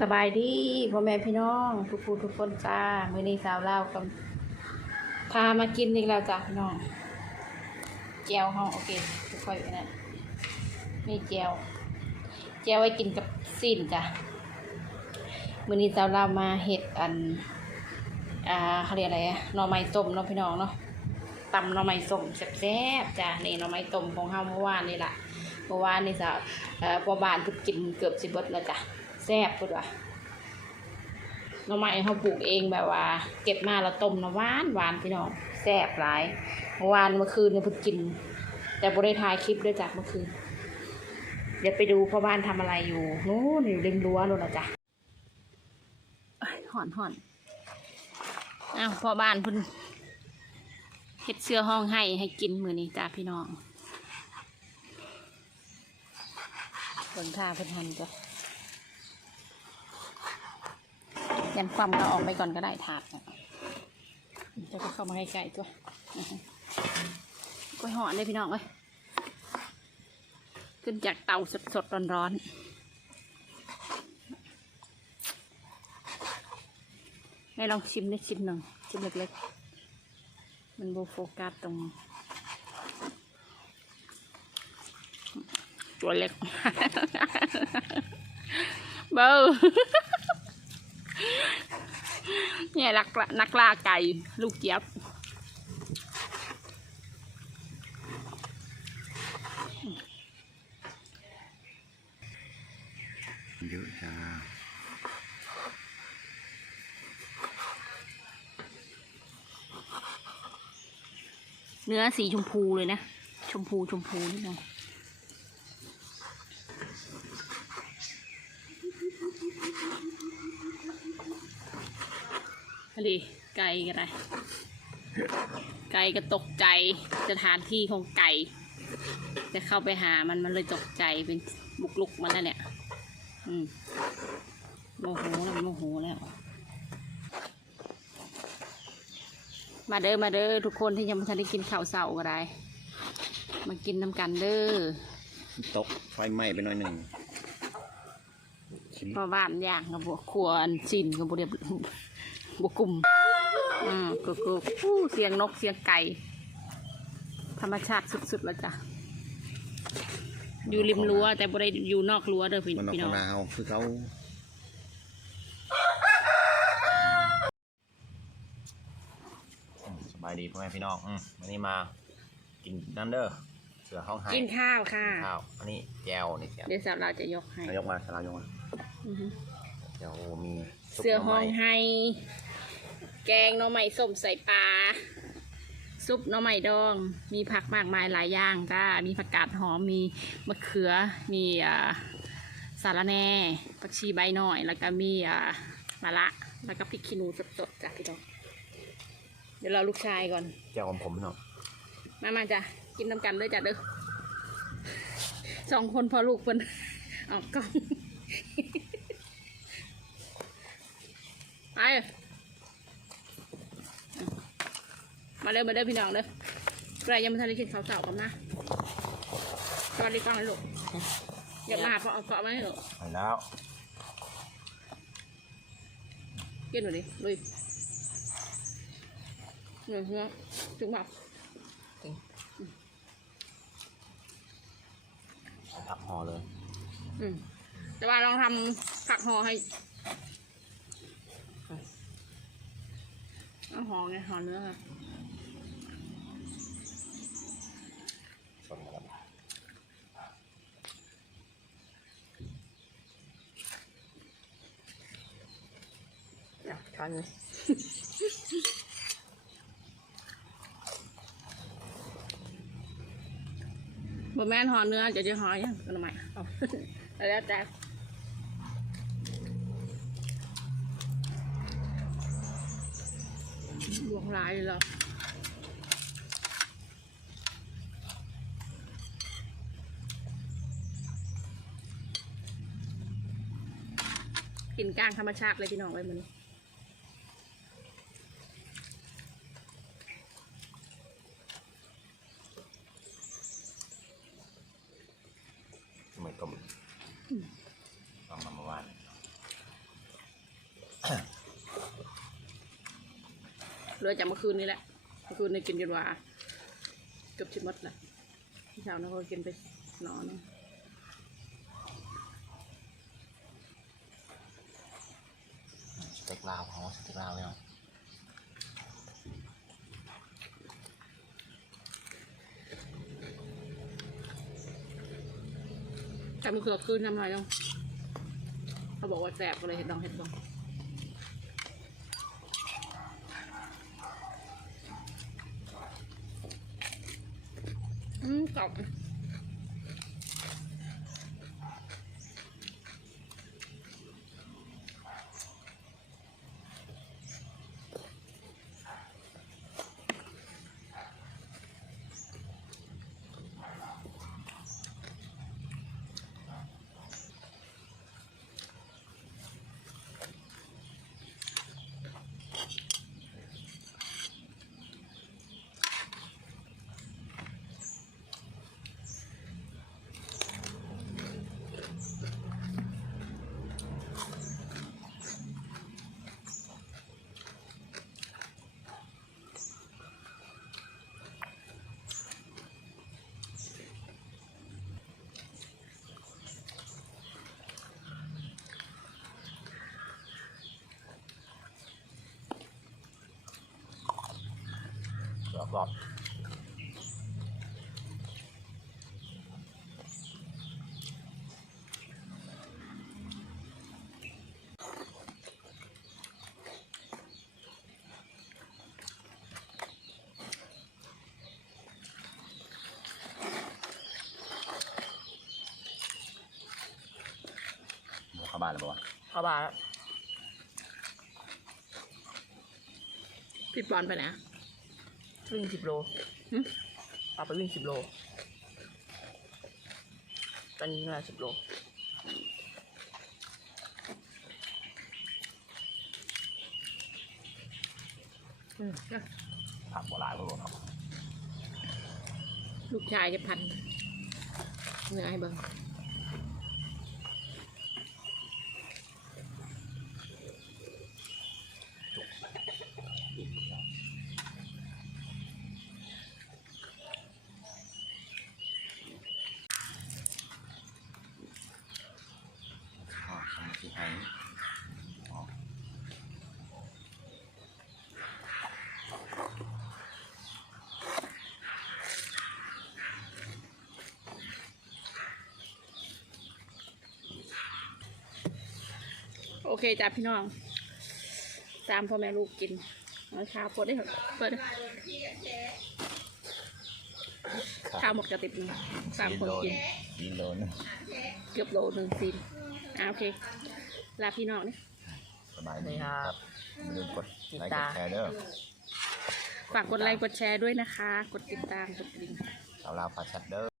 สบายดีพ่อแม่พี่น้องทุกผู้ทุกคนจ้ามื้อนี้สาวเล่ากับพามากินอีกแล้วจ้ะพี่น้องแจวห้องโอเคค่อยๆไปนะมีแจวแจวไว้กินกับสิ้นจ้ะมื้อนี้สาวเล่ามาเห็ดอันอ่าเขาเรียกอะไรอะหน่อไม้ต้มเนาะพี่น้องเนาะตำหน่อไม้ส้มแซ่บๆจ้ะนี่หน่อไม้ต้มของเฮาเมื่อวานนี่แหละเมื่อวานนี่สาวเอ่อพอบ้านเพิ่นกินเกือบสิเบิดแล้วจ้ะ แซ่บพุ่นว่ะหน่อไม้เฮาปลูกเองแบบว่า เก็บมาแล้วต้มนะหวานหวานพี่น้องแซ่บหลายเมื่อวานเมื่อคืนเนี่ยเพิ่นกิน แต่บ่ได้ถ่ายคลิปด้วยจ้ะเมื่อคืนเดี๋ยวไปดูพ่อบ้านทำอะไรอยู่นู้นอยู่ริมรั้วนู่นนะจ้ะเอ้ยหอนหอนอ้าวพ่อบ้านพุ่นเฮ็ดเสื้อห้องให้ให้กินมือนี้จ้าพี่น้องเบิ่งท่าเพิ่นหันจ้ะ ยันความก็ออกไปก่อนก็ได้ถาดนะจะก็เข้ามาใกล้ๆตัวกล้วยหอนเลยพี่น้องเอ้ยขึ้นจากเตาสดๆร้อนๆให้ลองชิมนิดชิมหนึ่งชิมเล็กๆ มันโบโฟกัสตรง ตัวเล็กเบอร์ เนี่ยนักล่านักล่าไก่ลูกเจี๊ยบเยอะจ้าเนื้อสีชมพูเลยนะ ชมพูชมพูนิดหน่อ อะดีไก่กันไรไก่ก็ตกใจสถานที่ของไก่ จะเข้าไปหามันมันเลยตกใจเป็นบุกลุกมันนั่นแหละอืมโมโหแล้วโมโหแล้ว มาเด้อมาเด้อทุกคนที่ยังไม่ทันได้กินข้าวเสาก็ได้ มากินน้ำกันเด้อตกไฟไหม้ไปหน่อยหนึ่งชิมเพราะบ้านย่างกับบครัวอันชินกับบเรียบ บกลุ่มอ่าก็ก็อู้เสียงนกเสียงไก่ ธรรมชาติสุดๆแล้วจ้ะ อยู่ริมรั้วแต่บ่ได้อยู่นอกรั้วเด้อพี่มันออกพี่น้ขอองงนาเฮาคือเขาอืมสบายดีพ่อแม่พี่น้องอืมวันนี้มากินนันเดอร์เสือห้องไห้กินข้าวค่ะ ข้าวอันนี้แจวนี่แจวเดี๋ยวสาวเราจะยกให้นายกมาสลายกมาอือฮึแจวมีซุปเสื้อน่ห้องไม้ให้ แกงหน่อไม้ส้มใส่ปลาซุปหน่อไม้ดอง มีผักมากมายหลายอย่างจ้ามีผักกาดหอมมีมะเขือมีอ่าสาระแหน่ผักชีใบหน่อย แล้วก็มีอ่ามะระแล้วก็พริกขี้หนูสดๆจ้ะพี่น้องเดี๋ยวเราลูกชายก่อน แจวของผมพี่น้องมามาจ้ะกินน้ำกันเลยจ้ะเด้อสองคนพอลูกเพิ่นออกกล้อง ไป มาเด้อมาเด้อพี่น้องเด้อใครยังไม่ทันได้กินข้าวเสากันนะสวัสดีก่อนนะลูกอย่ามาเพราะเอาเกาะมาให้ลูกไปแล้วกินหน่อยดิลุยเนื้อเนื้อจุกหมักผักห่อเลยอืมแต่ว่าลองทำผักห่อให้เอาห่อไงห่อเนื้อค่ะ สดครับ ช้อนเลยบะแม่นห่อเนื้อจะจะห่อยังกันทำไมเอาแล้วแต่ลวงลายเลยเหรอกินก้างธรรมชาติเลยพี่น้องเลยมันทำไมต้มต้มมาเมื่อน เหลือจากเมื่อคืนนี้แหละ เมื่อคืนนี้กินจนว่าเกือบชิมหมดละพี่สาวนะเขากินไปหนอนงสเต็กลาวเขาสเต็กลาวเนี่ยแต่มันคือคืนทำอะไรต้องเขาบอกว่าแสบก็เลยเห็ดดองเห็ดดอง อื กรอบกรอบกรอบหมูเข้าบ้านแล้วปะวะเข้าบาร์แล้วพี่ปอนไปไหนอะ วิ่งสิบโลหึปาไปวิ่งสิบโล ตอนนี้เวลาสิบโลอืมจ้ะผักโบราณก็รวมครับลูกชายจะพันเนื้อให้เบิ่ง อ๋อสมาชิกไทยอ๋อ โอเคจ้ะพี่น้อง ตามพ่อแม่ลูกกินเอาชาเปิดได้เหรอเปิดได้ข้าวหมกจะติดมือสามคนกินกินโลนึงเกือบโลหนึ่งซีนอ่าโอเค ลาพี่น้องนี่สบายดีนี่ครับอย่าลืมกดไลค์กติดดตามแชร์เด้อฝากกดไลค์กดแชร์ด้วยนะคะ กดติดตามกดกระดิ่งสาวลาวพาชัดเด้อ